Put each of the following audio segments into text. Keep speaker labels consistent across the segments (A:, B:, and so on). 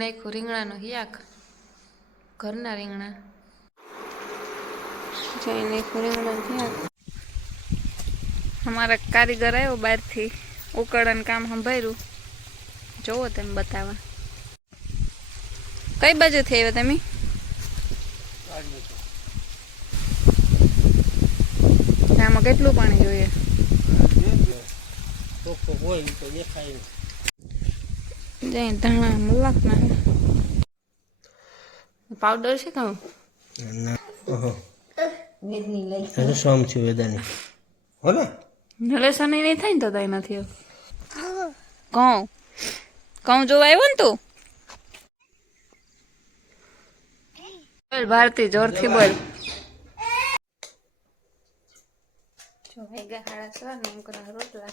A: નાખ્યું રીંગણાનો હિયાક. ઘરના રીંગણા. જઈ નાખ્યું રીંગણાનો હિયાક. અમારા કારીગર આવ્યો બહારથી. ઉકળવાનું કામ સંભાળ્યું. જોવો તમે બતાવવા. કઈ બાજુથી આવ્યા તમે? આમાં કેટલું પાણી જોઈએ?
B: હોય તો દેખાય
A: જઈ ધાણા મલાક ના પાવડર છે કામ
B: ના ઓહો હજુ સોમ છે વેદાની હો ને
A: નલેસન નહીં થાય ને તો તઈ નથી કહું કહું જોવા આવ્યો ને તું બોલ ભારતી જોરથી બોલ જો ગયા હાડા સવાર ને એમ રોટલા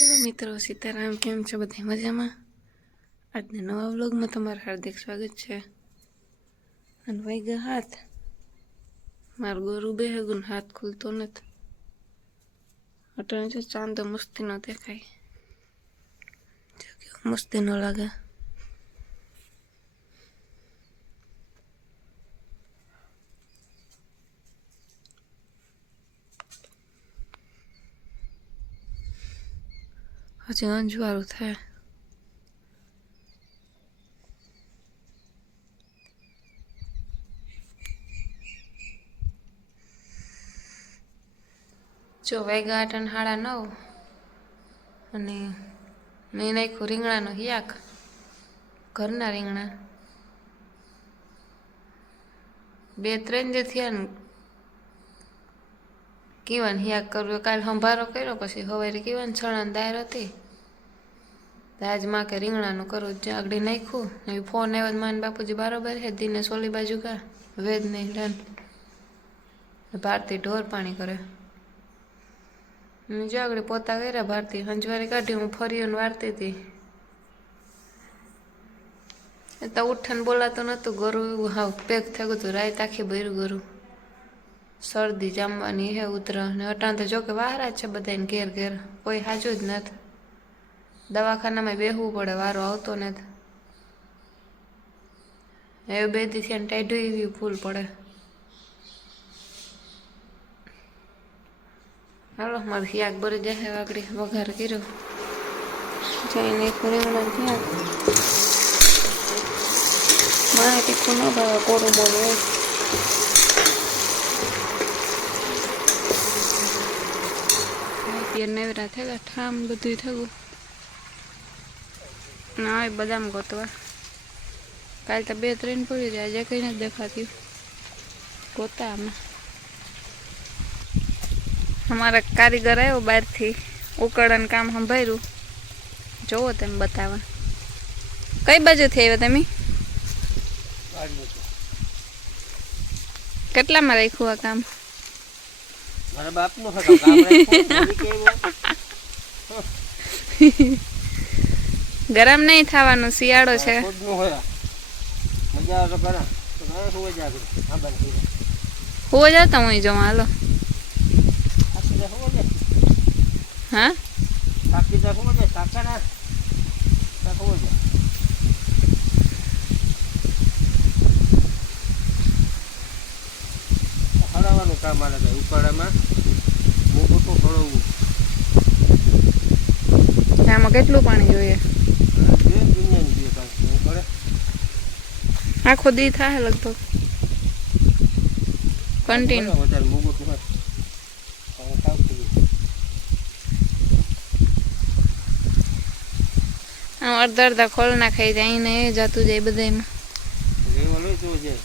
A: હેલો મિત્રો, સીતારામ, કેમ છો? બધા મજામાં? આજના નવા વ્લોગમાં તમારું હાર્દિક સ્વાગત છે. અને વાગ્યા હાથ. મારું ગોરું બે હગુન હાથ ખુલતો નથી. અટાણે જો ચાંદો મસ્તી નો દેખાય. જો કેવો મસ્તી ન લાગે. હજી અંજવાળું થાય જો વાગ્યા આઠ અને સાડા નવ અને મેં નાખ્યું રીંગણાનો હિયાક, ઘરના રીંગણા. બે ત્રણ જે થયા ને કીવાન હિયાક કર્યો, કાલ સંભારો કર્યો, પછી સવારે કીવાન છણાની દાયર હતી. તો આજમાં કે રીંગણાનું કરું જ આગળ નાખ્યું ફોન આવ્યો તો માન બાપુજી બરાબર છે દીને સોલી બાજુ કા વેદ નહીં લન ભારતી ઢોર પાણી કરે. જો આગળ પોતા કર્યા, ભારતી હંજવારી કાઢી, હું ફરી વારતી હતી. એ તો ઉઠન બોલાતું નહોતું, ગરું હાવ પેક થઈ ગયું હતું રાત આખી ભર્યું ગરું. શરદી, જામવાની હે ઉતરા ને અટાણ તો જો કે વાહરા જ છે બધાને ઘેર ઘેર. કોઈ હાજુ જ નથી. દવાખાનામાં બેહવું પડે, વારો આવતો નથી. એ બે દિવસે ટાઈઢું એવી ફૂલ પડે. હાલો, મારે હિયાક બરી જશે વાગડી, વઘાર કર્યો. જઈને રીંગણા થયા મારે તીખું ન ભાવે, કોરું મોરું પિયર નેવરા થયેલા ઠામ બધું થયું. ના હોય બદામ ગોતવા. કાલ તો બે ત્રણ પડી રહ્યા આજે કંઈ નથી દેખાતી. ગોતા આમાં અમારા કારીગર આવ્યો બહારથી ઉકળવાનું કામ સંભાળ્યું. જોવો તમે બતાવવા. કઈ બાજુથી આવ્યા તમે? કેટલામાં રાખ્યું આ કામ?
B: મારા બાપનું હતું?
A: ગરમ નહીં થવાનું શિયાળો છે.
B: ખુદનું હોય. મજા આવે તો કરા તો કરા સુવા જા આગળ. આ બંધ થઈ જાય.
A: હું જતા હું જોવા હાલો
B: થાકી જા સુવા જા.
A: હા
B: થાકી જા સુવા જા. થાકા ના. તા સુવા જા. હળવવાનું કામ આને થાય. ઉકાળામાં મૂકું તો હળવવું.
A: આમાં કેટલું પાણી જોઈએ
B: આ જે દુનિયાની જે કાંઈ છે, ઉકાળે.
A: આખો દી થાય લગભગ કન્ટિન્યુ
B: વધારે મૂકું તો હોય. હવે સાવ થઈ ગયું.
A: આમ અડધા અડધા ખોલ નાખાઈ જાય અહીં ને એ જતું જાય બધામાં
B: લેવા લઈ તો જાય.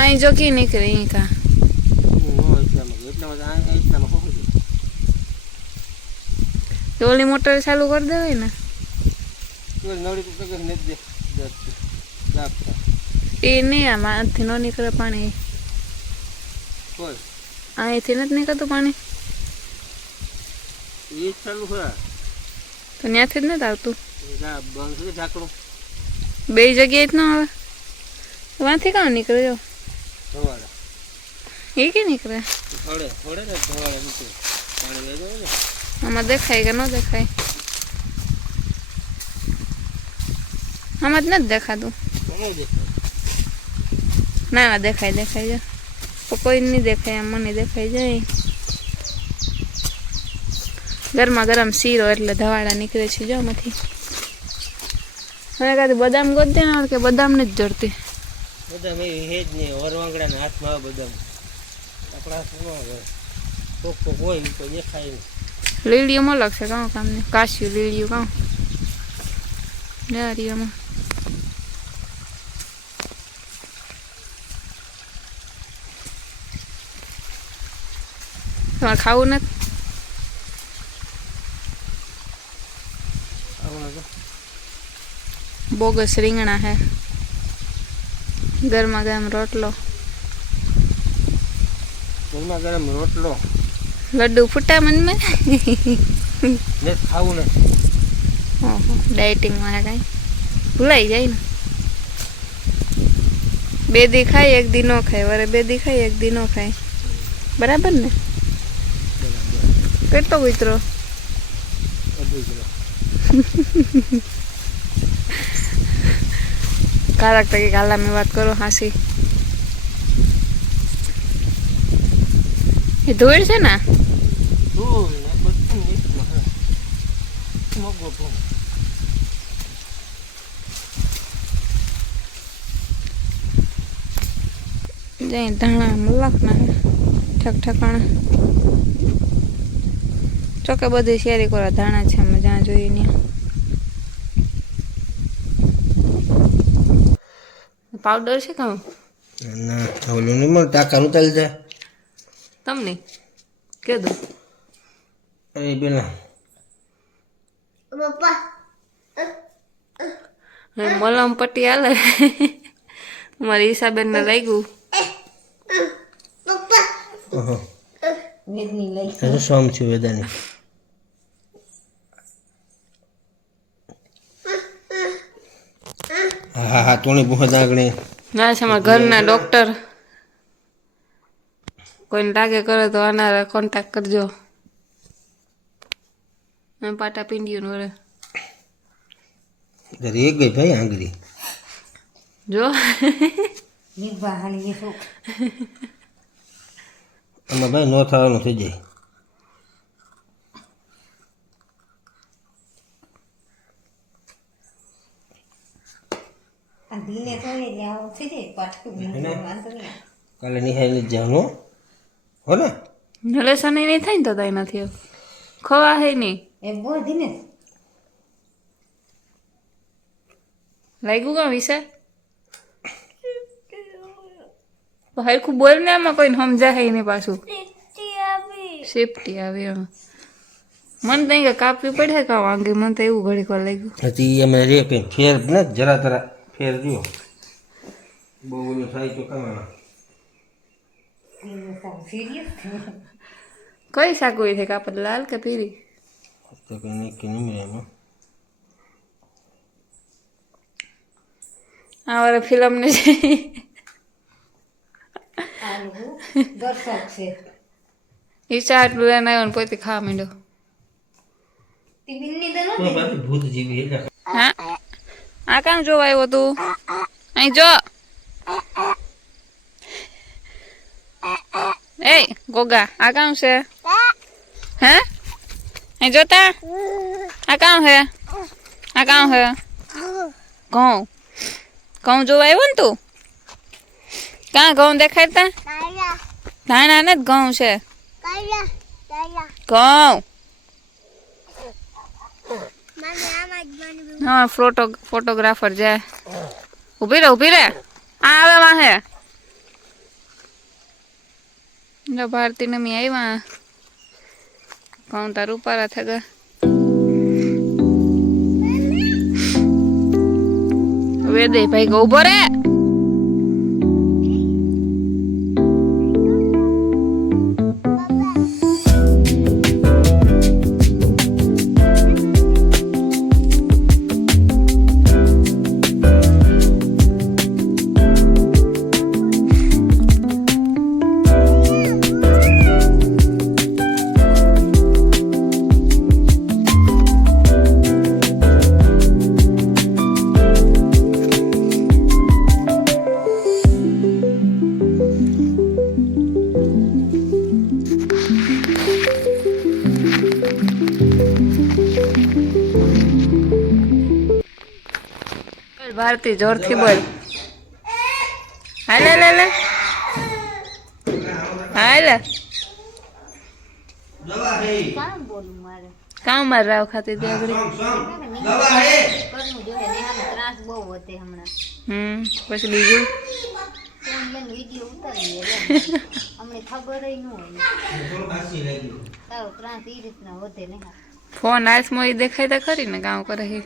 A: અહીં જો કી નીકળે અહીં કા
B: હું નો એટલામાં એટલામાં તો
A: ઓલી મોટર ચાલુ કરી દેવાય ને? એ નહીં આમાં અહીંથી ન નીકળે પાણી. અહીંથી નથી નીકળતું પાણી?
B: એ ચાલુ ખરા
A: તો ત્યાંથી જ નથી આવતું? બે જગ્યાએ જ ન આવે? વાંથી કાં નીકળે જો
B: ધવાડા
A: કે નીકળે નથી દેખાતું ના દેખાય દેખાય જાય કોઈ નહીં દેખાય આમ મને દેખાય જાય ગરમા ગરમ શીરો એટલે ધવાડા નીકળે છે જો આમાંથી. મને બદામ ગોતી ને કે બદામને જ જોડતી
B: બદામ એ જ નહીં હાથમાં બદામ. ન આવે કોક કોક હોય કોઈ દેખાય
A: લીલીઓમાં લાગશે કાં કામને? કાશ્યું લીલીયું કાં? ડારીઓમાં તમારે ખાવું નથી?
B: તો
A: બોગસ રીંગણા હે. ગરમા ગરમ રોટલો.
B: ગરમા ગરમ રોટલો.
A: લડ્ડુ ફૂટા મનમાં
B: ને ખાવું ને.
A: ઓહો ડાયટિંગમાં હે કાંઈ? ભૂલાઈ જાય ને. બે દી ખાય એક દી ન ખાય. વરે બે દી ખાય એક દી ન ખાય. બરાબર ને? કેટલો કૂતરો
B: કિલો
A: કારક તકે કાલામાં વાત કરો હાસી. એ ધૂળ છે ને?
B: ધૂળ ને
A: જઈ ધાણા મલાક ના ઠક ઠકાણા ચોકે બધી શેરી કોરા ધાણા છે, અમે જ્યાં જોઈએ ત્યાં. પાવડર છે
B: જાય
A: તમને? કે દો
B: અરે પેલા
A: મલમ પટ્ટી હાલે. મારી ઈશાબેનને લાગ્યું.
B: ઓહો. હજુ સોમ છું વેદાની. હા હા હા તોણી બહુ આગળ
A: ના છે અમારા ઘરના ડોક્ટર. કોઈને લાગે કરે તો આના કોન્ટેક્ટ કરજો. મેં પાટા પીંડિયું વરે
B: એક ગઈ ભાઈ આંગળી.
A: જો.
B: આમાં ભાઈ નો થવાનું થઈ જાય. કાલે નિહાળી જ જવાનું. હો. હો ને
A: નલેસન નહીં થાય ને તો તઈ નથી ખવા હે નહીં. લાગ્યું કાં વિશે? હરખું બોલ ને આમાં કોઈને સમજાય નહીં પાછું. સેફટી આવી એમ. મને તો કે કાપવી પડે કા વાંગી મને તો એવું ઘડીક વાર લાગ્યું.
B: પછી અમે રે કે ફેર ને જરા તરા ફેર રહ્યો. બહુ થાય તો કામ
A: કઈ શાક હોય છે કાપડ લાલ કે પીરી
B: તો કઈ નહીં કે નહીં મળે એમાં
A: આ વારે ફિલ્મ ને છે ઈચ્છા ચાટ લઈને આવ્યો ને પોતે ખાવા માંડ્યો
B: તો બાકી ભૂત જીવી
A: હા આ કામ જોવા આવ્યો તું અહીં જો એ ગોગા આ કામ છે? હે? એ જોતા? આ કામ હે? આ કામ હે? ઘઉં. ઘઉં જોવા આવ્યો ને તું? ક્યાં ઘઉં દેખાડતા? ધાણા ને જ ઘઉં છે. ઘઉં. હા, ફોટો ફોટોગ્રાફર જાય ઊભી રે ઊભી રે. આ આવે માં જો ભારતી ને મેં આવ્યા કહું તારું ઉપારા થગા વેદે ભાઈ ઊભો રે. ભારતી જોરથી બોલ. હાલે લે લે હાલે.
C: કામ મારે
A: કામ માર રાવ ખાતી
C: દે હમણાં
A: હમ પછી બીજું?
C: ફોન ત્રાસ એ
A: દેખાય તો ખરી ને કામ કરે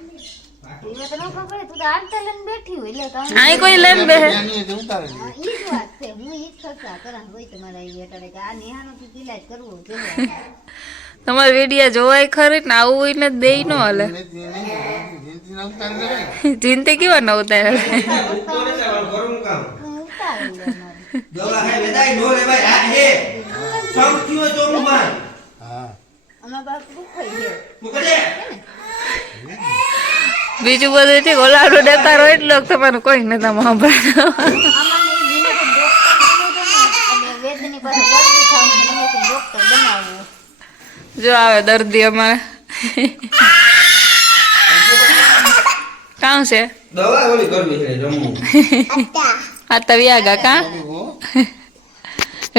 C: તમારા
A: વિડીયા જોવાય ખરી ને આવું હોય ને દેઈ ન હાલે. જિંદગી કેવા ન ઉતારે?
C: હું અમારા બાપ
B: કરે
A: બીજું બધું ઓલાડો ડેકાર હોય એટલે તમારું કોઈ
C: ને, એટલે વેદની પાસે દર્દી થવાનું દિને તો ડોક્ટર બનાવવું
A: જો આવે દર્દી અમારે કાં છે આ તો વ્યાગા કા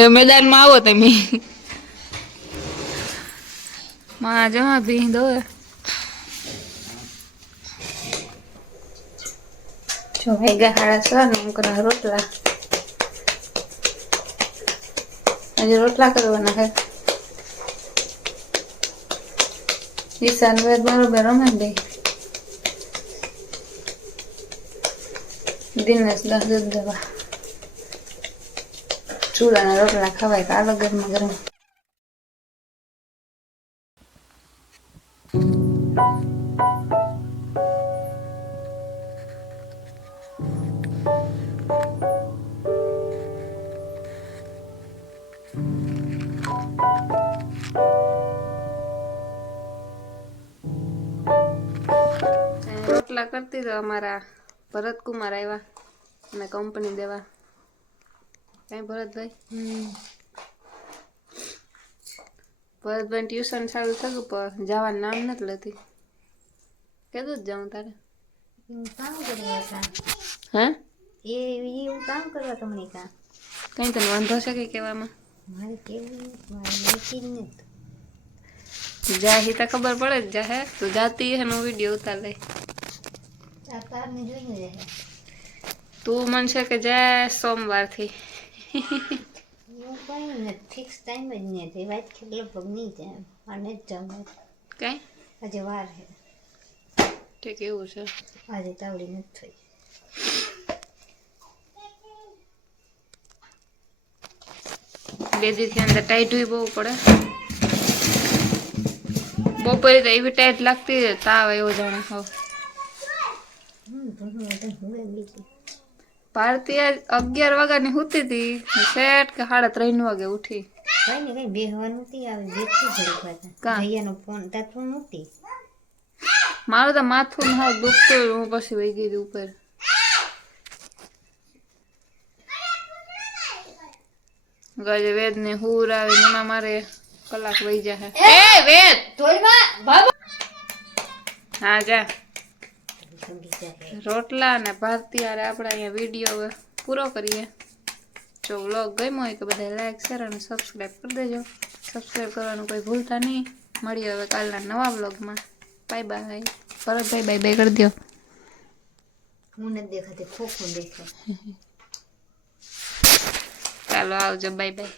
A: મેદાનમાં આવો તમે. માં જો આ ભી દો જો વાગ્યા હાડા છ ને હું કરા રોટલા આજે રોટલા કરવાના છે ઈશાન વેદ બરોબર રમે બે દિનેશ દસ દૂધ દેવા ચૂલાના રોટલા ખવાય આલો ગરમા ગરમ રોટલા કરતી તો અમારા ભરતકુમાર આવ્યા અને કંપની દેવા કઈ ભરતભાઈ ભરતભાઈ ટ્યુશન ચાલુ થયું પણ જવાનું નામ નથી લેતી કીધું જ જાઉં તારે
C: એવું કામ કરવા કા
A: હે
C: એ એવું કામ કરવા તમને કા
A: કઈ તને વાંધો છે કઈ કહેવામાં
C: મારે કેવું મારે લેખી જ નથી
A: જાહી તો ખબર પડે જ જાહે તું જાતી હે નો વીડિયો ઉતાર લે
C: આ કારને જોઈને રહે
A: તું મનશે કે જાય સોમવારથી.
C: ફિક્સ ટાઈમ જ નથી વાત કે લગભગ નહીં જાય અને જ જમે
A: કઈ?
C: આજે વાર છે.
A: ઠીક એવું છે?
C: આજે તાવડી નથી થઈ.
A: બે દીથી અંદર ટાઈટ હોય બહુ પડે. બપોરે તો એવી ટાઈટ લાગતી તાવ એવો જાણે હવે.
C: હમ ઘણું બધા હવે બીજું
A: ભારતી આજ અગિયાર વાગ્યાની સૂતી હતી સેટ કે સાડા ત્રણ વાગે ઉઠી.
C: કઈ ને કઈ બેહવાનું હતી આવે બેઠી
A: કા?
C: પાછા ભૈયાનો ફોન તાર ફોન નથી
A: મારું તો માથું ને હાવ દુખતું હું પછી વહી ગઈ હતી ઉપર. ગજે વેદ ને હુર આવે ને એમાં મારે કલાક વહી જાય એ વેદ હા જા. રોટલા અને ભારતી હારે આપણે અહીંયા વીડિયો પૂરો કરીએ. જો વ્લોગ ગમ્યો હોય તો બધા લાઈક શેર અને સબસ્ક્રાઈબ કરી દેજો. સબસ્ક્રાઈબ કરવાનું કોઈ ભૂલતા નહીં. મળીએ હવે કાલના નવા વ્લોગમાં bye bye Bharatbhai bye bye કરી દો
C: હું નથી દેખાતી ખોખું દેખાય.
A: ચાલો આવજો બાય બાય